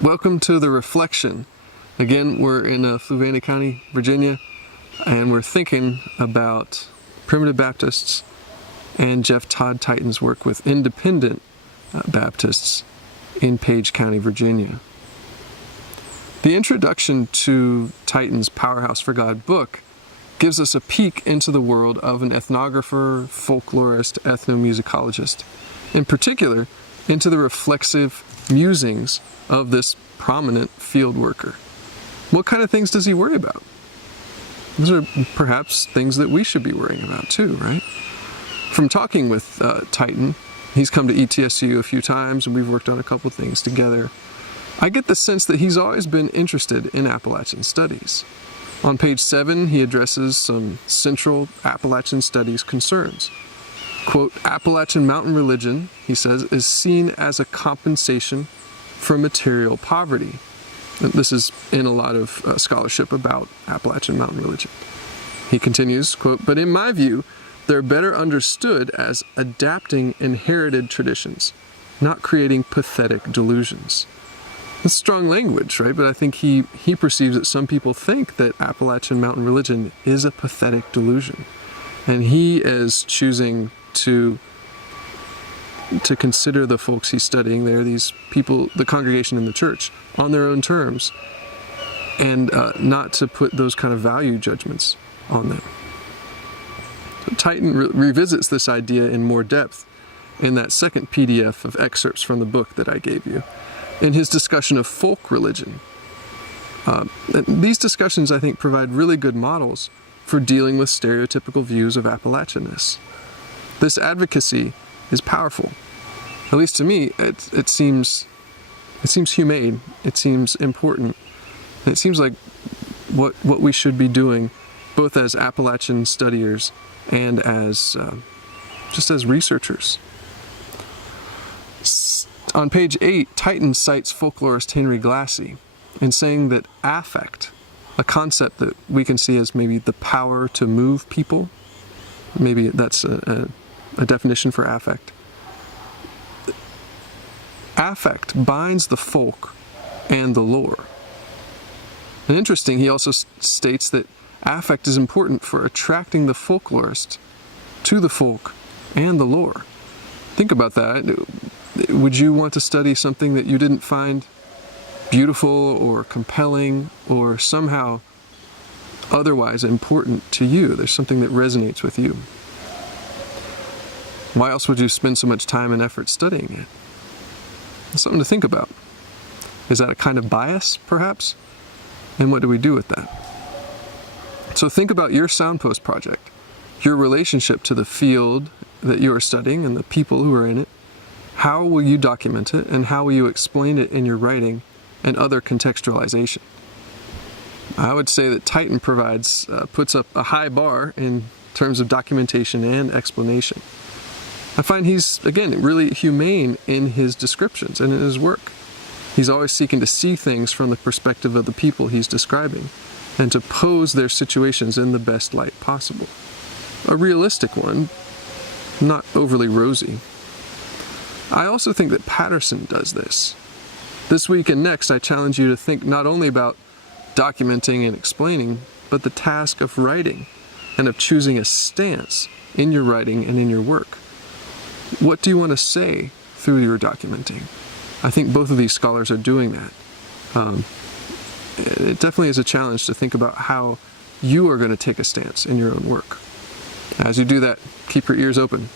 Welcome to The Reflection. Again, we're in Fluvanna County, Virginia, and we're thinking about primitive Baptists and Jeff Todd Titan's work with independent Baptists in Page County, Virginia. The introduction to Titan's Powerhouse for God book gives us a peek into the world of an ethnographer, folklorist, ethnomusicologist, in particular into the reflexive musings of this prominent field worker. What kind of things does he worry about? Those are perhaps things that we should be worrying about too, right? From talking with Titan, he's come to ETSU a few times and we've worked on a couple things together. I get the sense that he's always been interested in Appalachian studies. On page 7, he addresses some central Appalachian studies concerns. Quote, Appalachian mountain religion, he says, is seen as a compensation for material poverty. And this is in a lot of scholarship about Appalachian mountain religion. He continues, quote, but in my view, they're better understood as adapting inherited traditions, not creating pathetic delusions. That's strong language, right? But I think he perceives that some people think that Appalachian mountain religion is a pathetic delusion. And he is choosing to consider the folks he's studying there, these people, the congregation in the church, on their own terms, and not to put those kind of value judgments on them. So Titan revisits this idea in more depth in that second PDF of excerpts from the book that I gave you, in his discussion of folk religion. These discussions, I think, provide really good models for dealing with stereotypical views of Appalachianness. This advocacy is powerful. At least to me, it seems humane. It seems important. And it seems like what we should be doing, both as Appalachian studiers and as just as researchers. On page 8, Titan cites folklorist Henry Glassy in saying that affect, a concept that we can see as maybe the power to move people, maybe that's a definition for affect. Affect binds the folk and the lore. And interesting, he also states that affect is important for attracting the folklorist to the folk and the lore. Think about that. Would you want to study something that you didn't find beautiful or compelling or somehow otherwise important to you? There's something that resonates with you. Why else would you spend so much time and effort studying it? It's something to think about. Is that a kind of bias, perhaps? And what do we do with that? So think about your Soundpost project, your relationship to the field that you are studying and the people who are in it. How will you document it, and how will you explain it in your writing and other contextualization? I would say that Titan puts up a high bar in terms of documentation and explanation. I find he's, again, really humane in his descriptions and in his work. He's always seeking to see things from the perspective of the people he's describing and to pose their situations in the best light possible. A realistic one, not overly rosy. I also think that Patterson does this. This week and next, I challenge you to think not only about documenting and explaining, but the task of writing and of choosing a stance in your writing and in your work. What do you want to say through your documenting? I think both of these scholars are doing that. It definitely is a challenge to think about how you are going to take a stance in your own work. As you do that, keep your ears open.